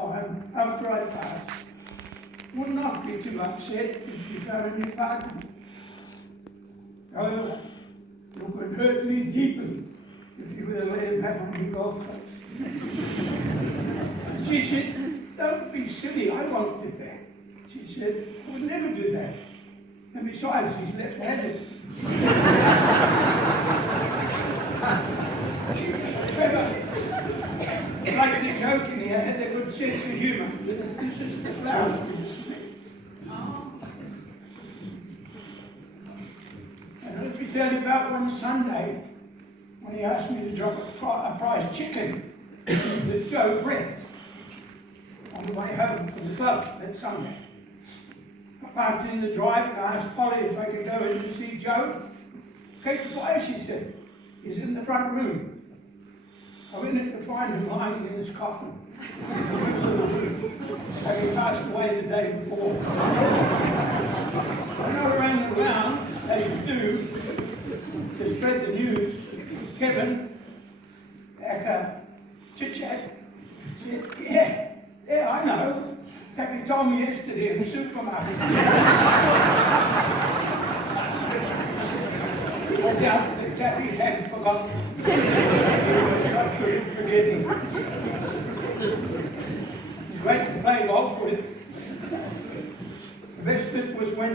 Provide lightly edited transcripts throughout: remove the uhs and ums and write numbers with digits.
time after I passed would not be too upset if she found a new partner. However, it would hurt me deeply if you were to let him have on the golf course. She said, "Don't be silly, I won't do that." She said, "I would never do that. And besides, he's left-handed." Trevor, like the joke in here, had a good sense of humour. This is the flowers to display. And let me tell you about one Sunday when he asked me to drop a prize chicken to Joe Brett on the way home from the club that Sunday. I parked in the drive and I asked Polly if I could go in to see Joe. "Take the prize," she said. "He's in the front room." I went in to find him lying in his coffin in the middle of the room, having passed away the day before. When I ran around, as you do, to spread the news, Kevin, Acker, chit-chat, said, yeah, I know. Tappy told me yesterday in the supermarket." I doubt that Tappy had forgotten. He was not good at forgetting. It's great to play golf with. The best bit was when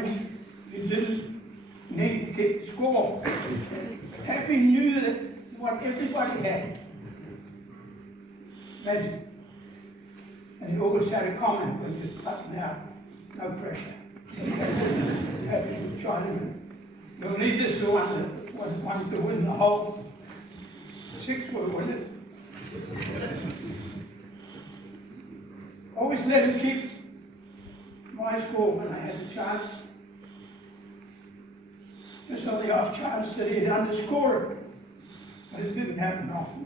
you didn't need to keep the score. Tappy knew that what everybody had. Imagine. And he always had a comment when you button out, "No pressure." Happy to try to. You'll need this one to win the hole. 6 will win it. Always let him keep my score when I had the chance. Just on the off chance that he'd underscore it. But it didn't happen often.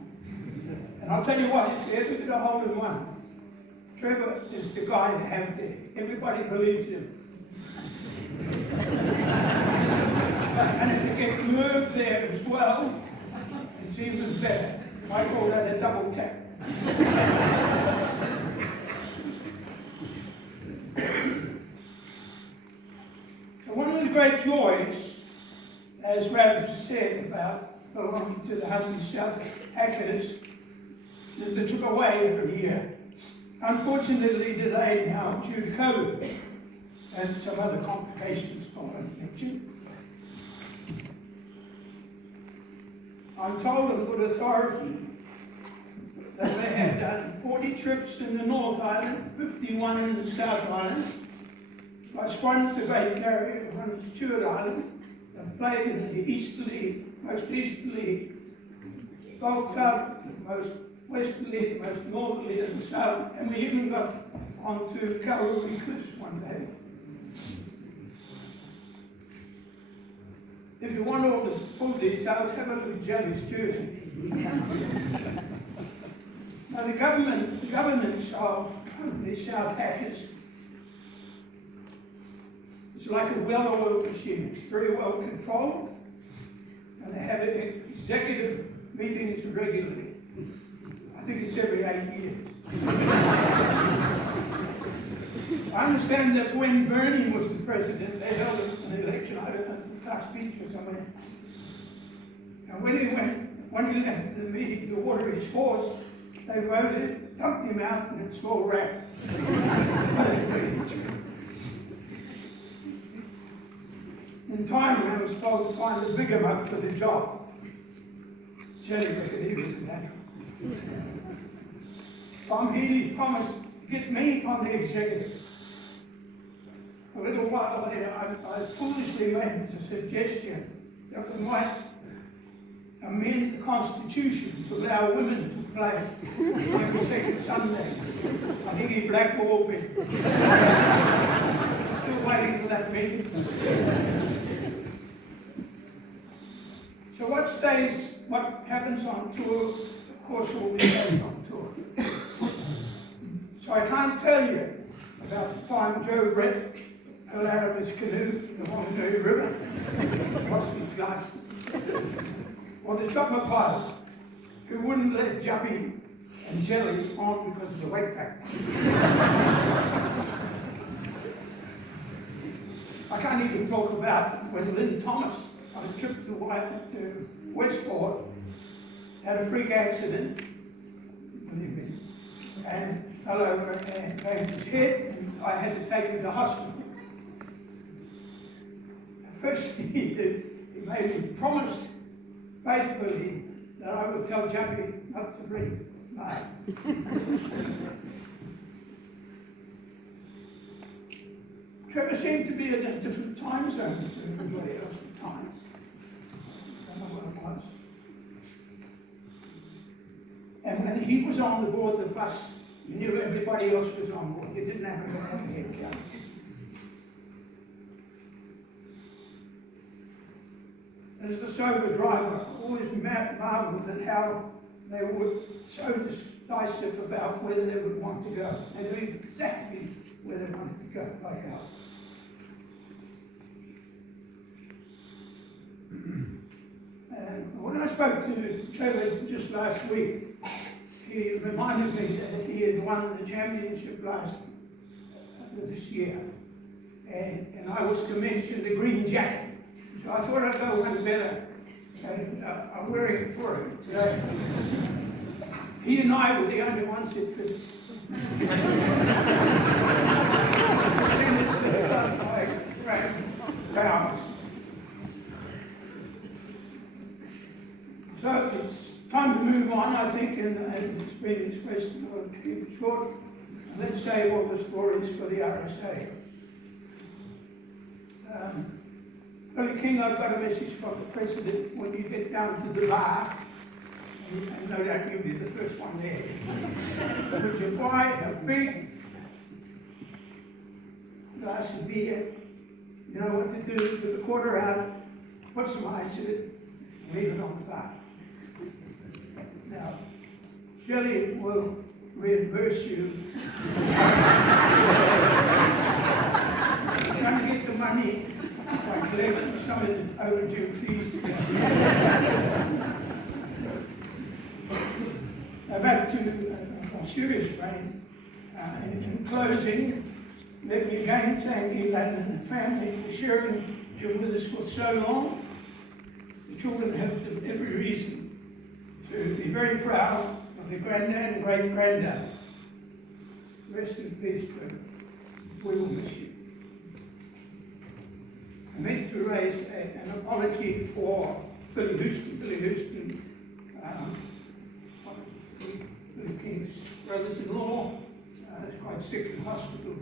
And I'll tell you what, if you ever get a hold of one, Trevor is the guy to have there. Everybody believes him. And if you get Merv there as well, it's even better. I call that a double tap. So one of the great joys, as Rav said about belonging to the Handley South Hackers, is they took away every year. Unfortunately delayed now due to COVID and some other complications I won't mention. I'm told on good authority that they have done 40 trips in the North Island, 51 in the South Island, plus one to Great Barrier, one to Stewart Island. They've played in the most easterly golf club, the most westerly, the most northerly in the south, and we even got onto Calvary Cliffs one day. If you want all the full details, have a look at Jelly's jersey. Now the governance of the South Hackers is like a well-oiled machine. It's very well controlled, and they have executive meetings regularly. I think it's every 8 years. I understand that when Bernie was the president, they held an election, I don't know, Clark's Beach or somewhere. And when he left the meeting to water his horse, they voted, dumped him out, and it's all wrapped. In time, I was told to find a bigger mug for the job. Jelly reckoned he was a natural. Tom Healy promised to get me on the executive. A little while later, I foolishly made the suggestion that we might amend the Constitution to allow women to play every second Sunday. I think he blackballed me. Still waiting for that meeting. So what happens on tour, of course, will be stays on tour. So I can't tell you about the time Joe Brett fell out of his canoe in the Whanganui River, lost his glasses, or the chopper pilot who wouldn't let Juppy and Jelly on because of the weight factor. talk about when Lynn Thomas, on a trip to Westport, had a freak accident, believe me, and fell over and banged his head, and I had to take him to hospital. The first thing he did, he made me promise faithfully that I would tell Jackie not to bring mine. Trevor seemed to be in a different time zone to everybody else at times. I don't know what it was. And when he was on the board of the bus, you knew everybody else was on board. You didn't have to have a head count. As the sober driver, I always marveled at how they were so decisive about whether they would want to go. They knew exactly where they wanted to go, like ours. When I spoke to Trevor just last week, he reminded me that he had won the championship this year. And I was to mention the green jacket. So I thought I'd go one better. And I'm wearing it for him today. He and I were the only ones that fits. So it's time to move on, I think, and it's been this question, I'll keep it short. Let's say all the stories for the RSA. Billy King, I've got a message from the President when you get down to the bar, and no doubt you'll be the first one there. Would you buy a big glass of beer, you know what to do, to the quarter out, put some ice in it, and leave it on the bar. Now, Shelley will reimburse you. She's going to get the money by collecting some of the overdue fees together. Now back to a more serious vein. In closing, let me again thank Elaine and the family for sharing him with us for so long. The children have every reason to be very proud of their granddad and great-granddad. Rest in peace, Trevor. We will miss you. I meant to raise an apology for Billy Houston. Billy Houston, Billy King's brothers-in-law, is quite sick in hospital